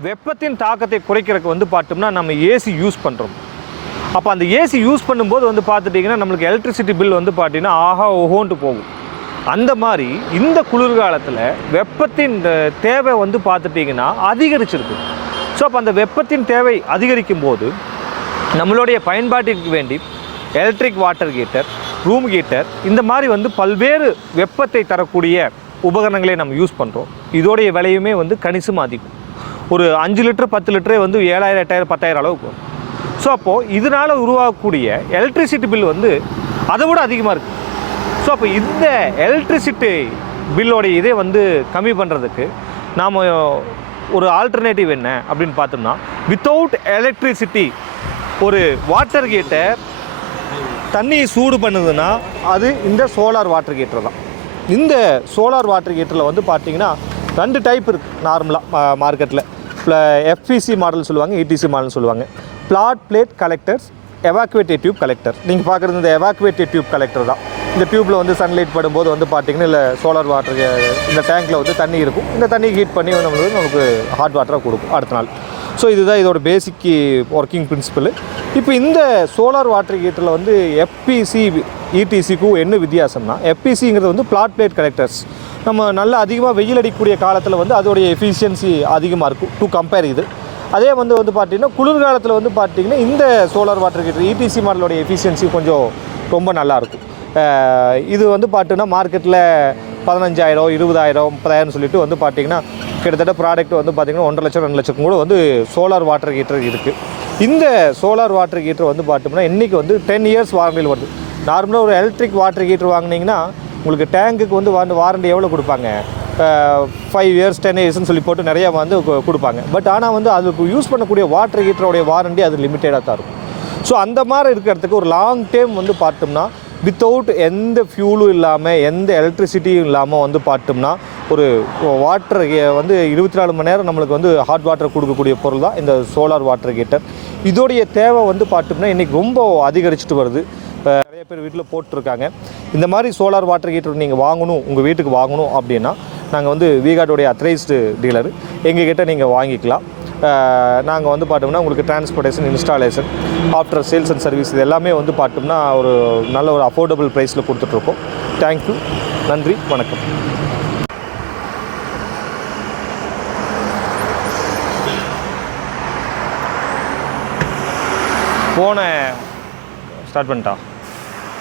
வெப்பத்தின் தாக்கத்தை குறைக்கிறதுக்கு வந்து பார்த்தோம்னா நம்ம ஏசி யூஸ் பண்ணுறோம். அப்போ அந்த ஏசி யூஸ் பண்ணும்போது வந்து பார்த்துட்டிங்கன்னா நம்மளுக்கு எலக்ட்ரிசிட்டி பில் வந்து பார்த்தீங்கன்னா ஆஹா ஓஹோன்ட்டு போகும். அந்த மாதிரி இந்த குளிர்காலத்தில் வெப்பத்தின் தேவை வந்து பார்த்துட்டிங்கன்னா அதிகரிச்சிருக்கு. ஸோ அப்போ அந்த வெப்பத்தின் தேவை அதிகரிக்கும் போது நம்மளுடைய பயன்பாட்டிற்கு வேண்டி electric water heater, room heater இந்த மாதிரி வந்து பல்வேறு வெப்பத்தை தரக்கூடிய உபகரணங்களை நம்ம யூஸ் பண்ணுறோம். இதோடைய விலையுமே வந்து கணிசமாக அதிகம். ஒரு 5 லிட்டர் 10 லிட்டரே வந்து 7,000 8,000 10,000 அளவுக்கு வரும். ஸோ அப்போது இதனால் உருவாகக்கூடிய எலக்ட்ரிசிட்டி பில் வந்து அதை விட அதிகமாக இருக்குது. ஸோ அப்போ இந்த எலக்ட்ரிசிட்டி பில்லோடைய இதே வந்து கம்மி பண்ணுறதுக்கு நாம் ஒரு ஆல்டர்னேட்டிவ் என்ன அப்படின்னு பார்த்தோம்னா, வித்தவுட் எலக்ட்ரிசிட்டி ஒரு வாட்டர் ஹீட்டர் தண்ணியை சூடு பண்ணுதுன்னா அது இந்த சோலார் வாட்டர் ஹீட்டர் தான். இந்த சோலார் வாட்டர் ஹீட்டரில் வந்து பார்த்திங்கன்னா 2 டைப் இருக்குது நார்மலாக மார்க்கெட்டில். எஃபிசி மாடல் சொல்லுவாங்க, இடிசி மாடல் சொல்லுவாங்க. Flat plate collectors, evacuated tube collector. நீங்கள் பார்க்குறது இந்த எவாக்குவேட்டட் டியூப் கலெக்டர் தான். இந்த டியூப்பில் வந்து சன்லைட் படும்போது வந்து பார்த்திங்கன்னா இல்லை சோலார் வாட்டர் இந்த டேங்க்கில் வந்து தண்ணி இருக்கும். இந்த தண்ணி ஹீட் பண்ணி நமக்கு ஹாட் வாட்டராக கொடுக்கும் அடுத்த நாள். ஸோ இதுதான் இதோட பேசிக் ஒர்க்கிங் பிரின்சிபல். இப்போ இந்த சோலார் வாட்டர் ஹீட்டரில் வந்து எஃபிசி இடிசிக்கும் என்ன வித்தியாசம்னா, எஃபிசிங்கிறது வந்து ஃப்ளாட் பிளேட் கலெக்டர்ஸ். நம்ம நல்லா அதிகமாக வெயில் அடிக்கக்கூடிய காலத்தில் வந்து அதோடைய எஃபிஷியன்சி அதிகமாக இருக்கும் டு கம்பேர் இது. அதே வந்து பார்த்திங்கன்னா குளிர்காலத்தில் வந்து பார்த்திங்கன்னா இந்த சோலார் வாட்டர் ஹீட்டர் இடிசி மாடலோடைய எஃபிஷியன்சி கொஞ்சம் ரொம்ப நல்லாயிருக்கும். இது வந்து பார்த்தீங்கன்னா மார்க்கெட்டில் 15,000 20,000 30,000 சொல்லிட்டு வந்து பார்த்திங்கன்னா கிட்டத்தட்ட ப்ராடக்ட் வந்து பார்த்திங்கன்னா 1,50,000 2 லட்சம் கூட வந்து சோலார் வாட்டர் ஹீட்டர் இருக்குது. இந்த சோலார் வாட்டர் ஹீட்டர் வந்து பார்த்தோம்னா இன்றைக்கி வந்து 10 இயர்ஸ் வாரண்டியில் வருது. நார்மலாக ஒரு எலக்ட்ரிக் வாட்டர் ஹீட்டர் வாங்கினீங்கன்னா உங்களுக்கு டேங்குக்கு வந்து வாரண்டி எவ்வளோ கொடுப்பாங்க, 5 இயர்ஸ் 10 இயர்ஸ்னு சொல்லி போட்டு நிறையா வந்து கொடுப்பாங்க. பட் ஆனால் வந்து அதுக்கு யூஸ் பண்ணக்கூடிய வாட்டர் ஹீட்டரோடைய வாரண்டி அது லிமிட்டடாக தான் இருக்கும். ஸோ அந்த மாதிரி இருக்கிறதுக்கு ஒரு லாங் டைம் வந்து பார்த்தோம்னா வித்தவுட் எந்த ஃபியூலும் இல்லாமல் எந்த எலக்ட்ரிசிட்டியும் இல்லாமல் வந்து பார்த்தோம்னா ஒரு வாட்டர் வந்து 24 மணி நேரம் நம்மளுக்கு வந்து ஹாட் வாட்டர் கொடுக்கக்கூடிய பொருள் தான் இந்த சோலார் வாட்டர் ஹீட்டர். இதோடைய தேவை வந்து பார்த்தோம்னா இன்றைக்கி ரொம்ப அதிகரிச்சுட்டு வருது. நிறைய பேர் வீட்டில் போட்டிருக்காங்க. இந்த மாதிரி சோலார் வாட்டர் ஹீட்டர் நீங்கள் வாங்கணும், உங்கள் வீட்டுக்கு வாங்கணும் அப்படின்னா நாங்கள் வந்து விகார்டோடைய அத்தரைஸ்டு டீலர், எங்ககிட்ட நீங்கள் வாங்கிக்கலாம். நாங்கள் வந்து பார்த்தோம்னா உங்களுக்கு transportation, installation, after sales and service இது எல்லாமே வந்து பார்த்தோம்னா ஒரு நல்ல ஒரு அஃபோர்டபுள் ப்ரைஸில் கொடுத்துட்ருக்கோம். தேங்க்யூ, நன்றி, வணக்கம். ஸ்டார்ட் பண்ணிட்டா.